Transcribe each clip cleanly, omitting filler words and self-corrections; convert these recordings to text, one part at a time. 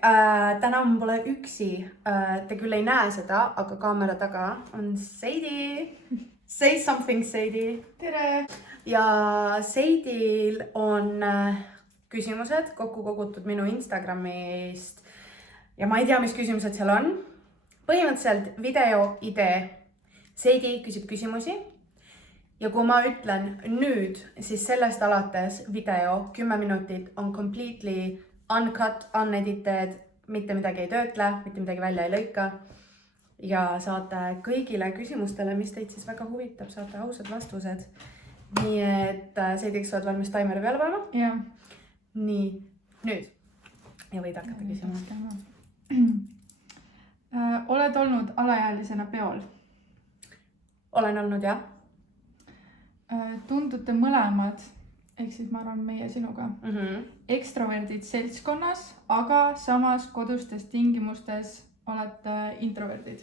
back. Täna mul pole üksi. Te küll ei näe seda, aga kaamera taga on Seidi. Say something, Seidi. Tere! Ja Seidil on küsimused kokku kogutud minu Instagramist. Ja ma ei tea, mis küsimused seal on. Põhimõtteliselt video idee. Seidi küsib küsimusi. Ja kui ma ütlen nüüd, siis sellest alates video 10 minutit on completely uncut, unedited, mitte midagi ei töötle, mitte midagi välja ei lõika. Ja saate kõigile küsimustele, mis teid siis väga huvitab, saate ausad vastused. Nii et Seidiks saad valmis taimeri peale panema? Jah. Nii, nüüd. Ja võid hakata küsima. Oled olnud alaealisena peol? Olen olnud, jah. Tundute mõlemad, ehk siis ma arvan meie sinuga, Mhm. ekstroverdid seltskonnas, aga samas kodustes tingimustes olete introverdid.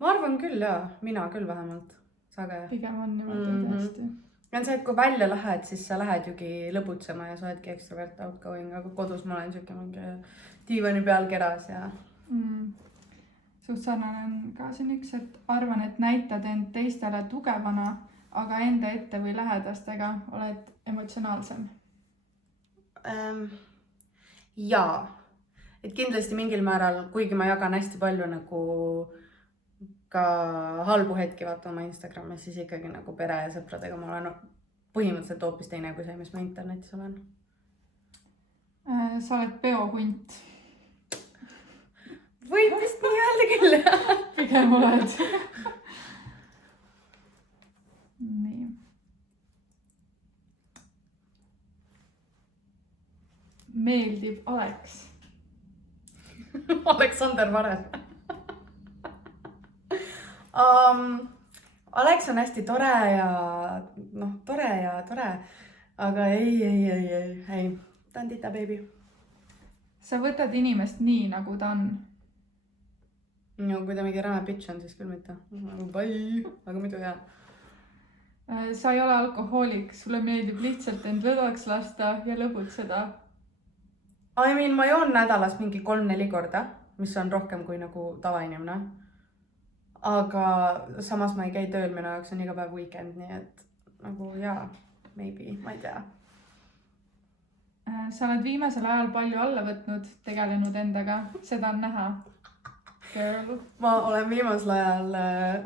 Ma arvan küll, jah. Mina küll vähemalt. Sage. Pigem on niimoodi tõesti. Ja on see, et kui välja lähed, siis sa lähed jugi lõbutsema ja sa oledki ekstrovert outgoing, aga kodus ma olen siuke mingi diivani peal keras ja... Suht sarnane on ka siin üks, et arvan, et näitad end teistele tugevana, aga enda ette või lähedastega oled emotsionaalsem. Jaa. Et kindlasti mingil määral, kuigi ma jagan hästi palju nagu ka halbu hetki vaata oma Instagramis, siis ikkagi nagu pere ja sõpradega ma olen põhimõtteliselt hoopis teine kui see, mis ma internetis olen. Sa oled peohunt. Võib vist nii öelda küll. Pigem oled. Nii. Meeldib Aleks. Aleksander Varel. Aleks on hästi tore ja tore. Aga ei. Ta on tita baby. Sa võtad inimest nii, nagu ta on. No kui ta mingi räme bitch on, siis küll mitte. Bye. Aga muidu hea. Sa ei ole alkohoolik, sulle meeldib lihtsalt end lõdvaks lasta ja lõbutseda. I mean, ma joon nädalas mingi 3-4 korda, mis on rohkem kui nagu tavainimene. Aga samas ma ei käi tööl, minu jaoks on iga päev weekend, nii et nagu jaa, maybe, ma ei tea. Sa oled viimasel ajal palju alla võtnud, tegelenud endaga, seda on näha. Girl. Ma olen viimasel ajal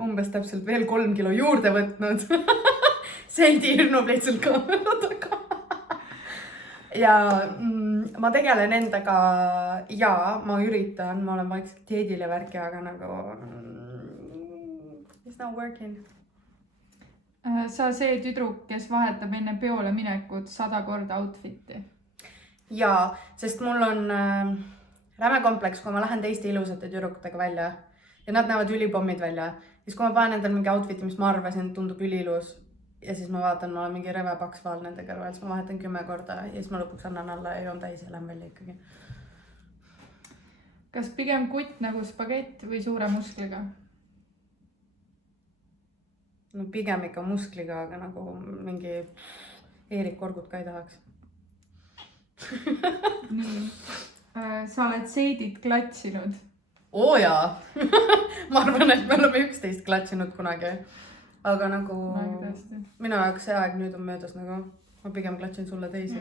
umbes täpselt veel 3 kilo juurde võtnud. Seidi hirnub lihtsalt kaamera taga. Ja ma tegelen endaga ja ma üritan, ma olen vaikselt dieedil ja värki, aga nagu it's not working. Sa see tüdruk, kes vahetab enne peole minekut 100 korda outfiti. Jaa, sest mul on räme kompleks, kui ma lähen teiste ilusate tüdrukutega välja ja nad näevad ülipommid välja. Siis kui ma panen endal mingi outfiti, mis ma arvasin, tundub üliilus ja siis ma vaatan, ma olen mingi reve paks vaal nende kõrval, siis ma vahetan 10 korda ja siis ma lõpuks annan alla ja joon täis ja lähen välja ikkagi. Kas pigem kutt nagu spagett või suure muskliga? No pigem ikka muskliga, aga nagu mingi Eerik Korgut ka ei tahaks. Nii. Sa oled Seidit klatsinud. Oo jaa! Ma arvan, et me oleme 11 klatsinud kunagi. Aga nagu minu jaoks see aeg nüüd on möödas nagu. Ma pigem klatsin sulle teisi.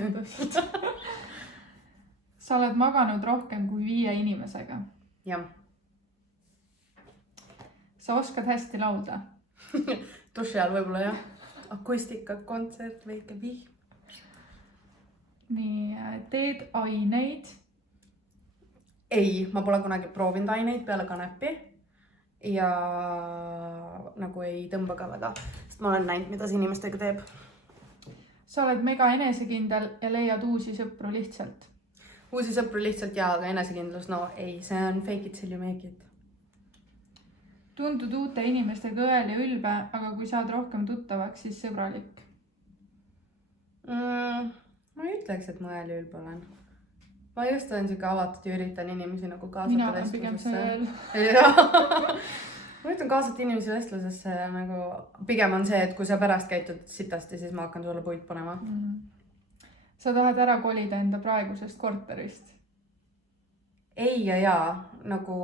Sa oled maganud rohkem kui 5 inimesega. Jah. Sa oskad hästi laulda. Duši all võib-olla jah. Akustika, kontsert, väike vihm. Nii, teed aineid? Ei, ma pole kunagi proovinud aineid peale kanepi. Ja nagu ei tõmba ka väga. Sest ma olen näinud, mida see inimestega teeb. Sa oled mega enesekindel ja leiad uusi sõpru lihtsalt. Uusi sõpru lihtsalt jaa, aga enesekindlus, no ei, see on fake it till you make it. Tundud uute inimestega õel ja ülbe, aga kui saad rohkem tuttavaks, siis sõbralik. Ma ei ütleks, et ma õel ja ülbe olen. Ma just olen siuke avatud ja üritan inimesi nagu kaasata Mina olen pigem see õel. Ma üritan kaasata inimesi vestlusesse nagu pigem on see, et kui sa pärast käitud sitasti, siis ma hakkan sulle puid panema. sa tahad ära kolida enda praegusest korterist? ei ja jaa, nagu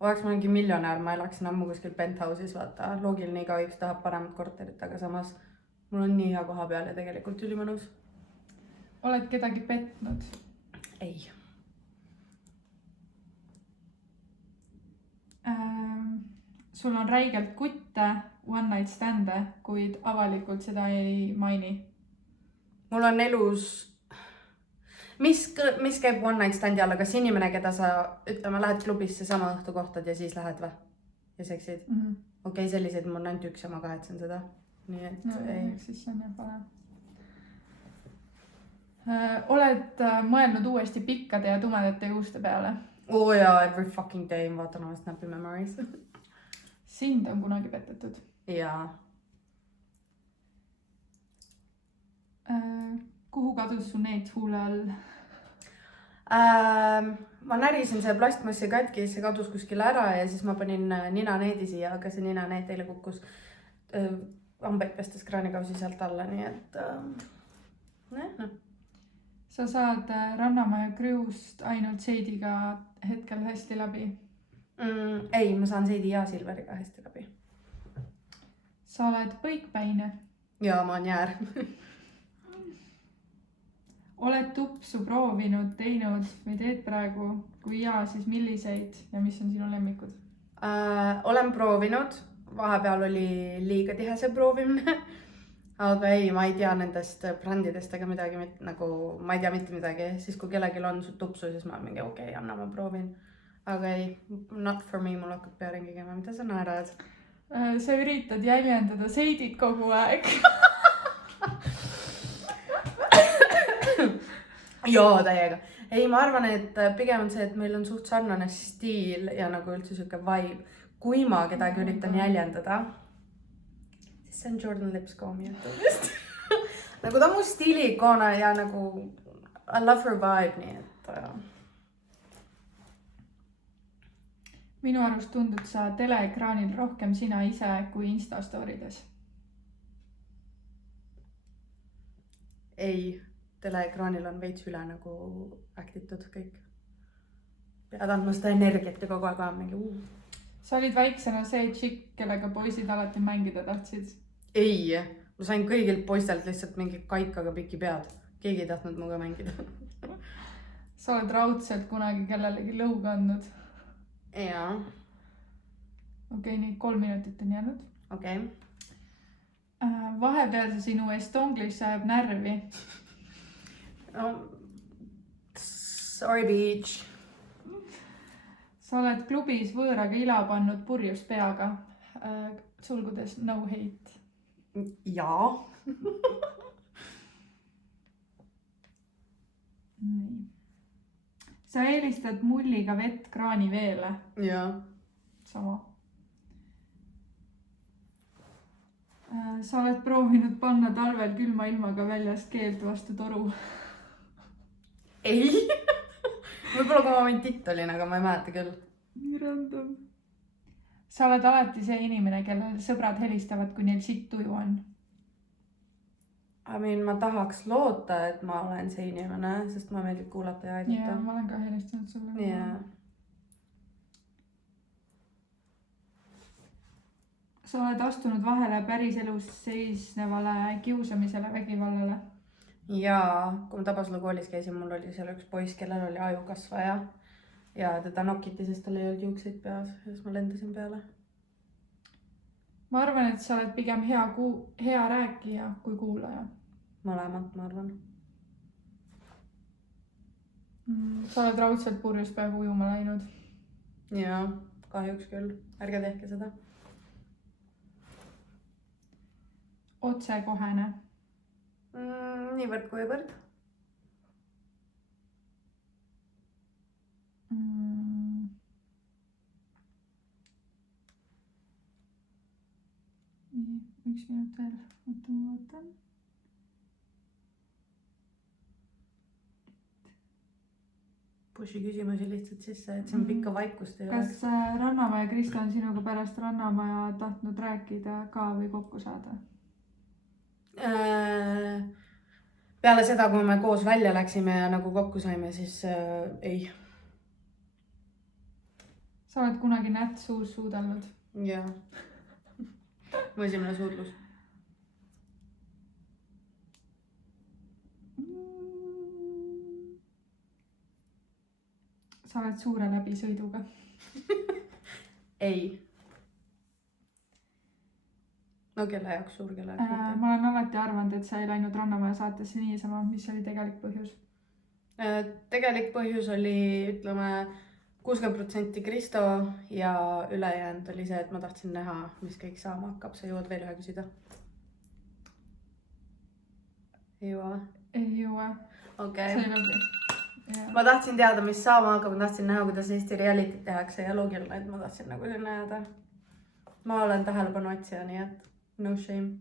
oleks ma mingi miljonär, ma elaksin ammu kuskil penthouse'is, vaata. Loogiline, igaüks tahab paremat korterit, aga samas mul on nii hea koha peal ja tegelikult ülimõnus. Oled kedagi petnud? ei. Sul on räigelt kutte, one night stand'e, kuid avalikult seda ei maini. Mul on elus, mis käib one night stand'i alla, kas inimene, keda sa, ütleme, lähed klubisse sama õhtu kohtad ja siis lähed või? Ja seksid? Okei, selliseid mul on ainult üks ja ma kahetsen seda. Nii et no, ei. Siis see on jah vale. Oled mõelnud uuesti pikkade ja tumedate juuste peale? Oo jaa, every fucking day ma vaatan oma Snapi memories. Sind on kunagi petetud? Jaa. Kuhu kadus su neet huule all? Ma närisin see plastmassi katki, see kadus kuskile ära ja siis ma panin ninaneedi siia, aga see ninaneed eile kukkus hambaid pestes kraanikausi sealt alla, nii et noh. Sa saad Rannamäe Kriust ainult Seidiga hetkel hästi läbi? Ei, ma saan Seidi ja Silveriga hästi läbi. Sa oled põikpäine? Jaa, ma on jäär. Oled tupsu proovinud, teinud või teed praegu? Kui jaa, siis milliseid ja mis on sinu lemmikud? Olen proovinud, vahepeal oli liiga tihe see proovimine, aga ei, ma ei tea nendest brändidest ega midagi, nagu ma ei tea mitte midagi, siis kui kellelgi on tupsu, siis ma mingi okei, anna ma proovin, aga ei, not for me, mul hakkab pea ringi käima, mida sa naerad? Sa üritad jäljendada Seidit kogu aeg. Joo, täiega. Ei, ma arvan, et pigem on see, et meil on suht sarnane stiil ja nagu üldse siuke vibe. Kui ma kedagi üritan jäljendada, siis see on Jordan Lipscomi jutudest. Nagu ta on mu stiilikoona ja nagu I love her vibe, nii et... Minu arust tundud sa teleekraanil rohkem sina ise kui Instastorides. Ei, teleekraanil on veits üle nagu actitud kõik. Pead andma seda energiat ja kogu aeg on mingi Sa olid väiksena see tšikk, kellega poisid alati mängida tahtsid? Ei, ma sain kõigilt poistelt lihtsalt mingi kaikaga piki pead. Keegi ei tahtnud muga mängida. Sa oled raudselt kunagi kellelegi lõuga andnud? Jaa. Okei, nii 3 minutit on jäänud. Okei. Vahepeal see sinu estonglish ajab närvi. No, sorry, bitch. Sa oled klubis võõraga ila pannud purjus peaga. Sulgudes no hate. Jaa. Nii. Sa eelistad mulliga vett kraani veele? Jaa. Sama. Sa oled proovinud panna talvel külma ilmaga väljast keelt vastu toru? Ei. Võib-olla kui ma võin titt olin, aga ma ei mäleta küll. Nii random. Sa oled alati see inimene, kellel sõbrad helistavad, kui neil sitt tuju on? Ma tahaks loota, et ma olen see inimene, sest ma meeldib kuulata ja aidata. Jaa, ma olen ka helistanud sulle. Jaa. Sa oled astunud vahele päriselus seisnevale kiusamisele, vägivallale? Jaa, kui ma Tabasalu koolis käisin, mul oli seal üks poiss, kellel oli ajukasvaja ja teda nokiti, sest tal ei olnud juukseid peas ja siis ma lendasin peale. Ma arvan, et sa oled pigem hea rääkija kui kuulaja. Mõlemat, ma arvan. Sa oled raudselt purjus peaaegu ujuma läinud? Jaa, kahjuks küll. Ärge tehke seda. Otsekohene? Niivõrd kui võrd. Nii, 1 minut veel. Ma võtan. Pushi küsimusi lihtsalt sisse, et see on pikka vaikust ei Kas Rannamäe ja Krista on sinuga pärast Rannamaja tahtnud rääkida ka või kokku saada? peale seda, kui me koos välja läksime ja nagu kokku saime, siis ei. Sa oled kunagi nätt suus suudelnud? Jaa. Mu esimene suudlus. Sa oled suure läbisõiduga? Ei. No kelle jaoks suur, kelle jaoks? Ma olen alati arvanud, et sa ei läinud Rannamäe saatesse niisama. Mis oli tegelik põhjus? Tegelik põhjus oli, ütleme, 60% Kristo ja ülejäänud oli see, et ma tahtsin näha, mis kõik saama hakkab. Sa jõuad veel ühe küsida? Ei jõua? Ei jõua. Okei. See ei lõbi. Ma tahtsin teada, mis saama hakkab. Ma tahtsin näha, kuidas Eesti reality tehakse ja loogiline, et ma tahtsin nagu sinna jääda. Ma olen tähelepanu otsija, nii et no shame.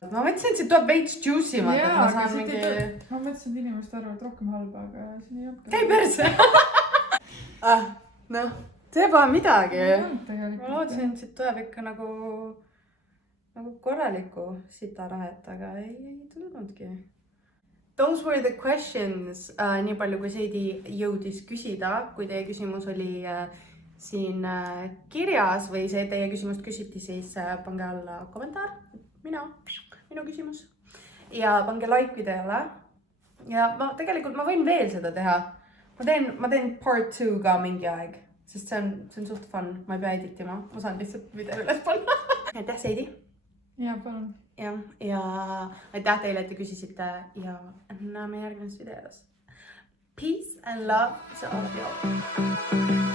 Ma mõtlesin, et see tuleb veits juicy. Ma mõtlesin, et inimesed arvavad rohkem halba, aga siin ei olnud. Käi perse! Noh, see pole midagi. Ma lootsin, et siit tuleb ikka nagu korraliku sitarahet, aga ei tulnudki. Those were the questions, nii palju kui Seidi jõudis küsida. Kui teie küsimus oli siin kirjas või see teie küsimust küsiti, siis pange alla kommentaar. Minu küsimus. Ja pange like videole. Ja tegelikult ma võin veel seda teha. Ma teen part 2 ka mingi aeg, sest see on suht fun. Ma ei pea editima. Ma saan lihtsalt video üles panna. Aitäh, Seidi! Ja, palun. Ja aitäh teile, et te küsisite ja näeme järgmises videos. Peace and love to all of you.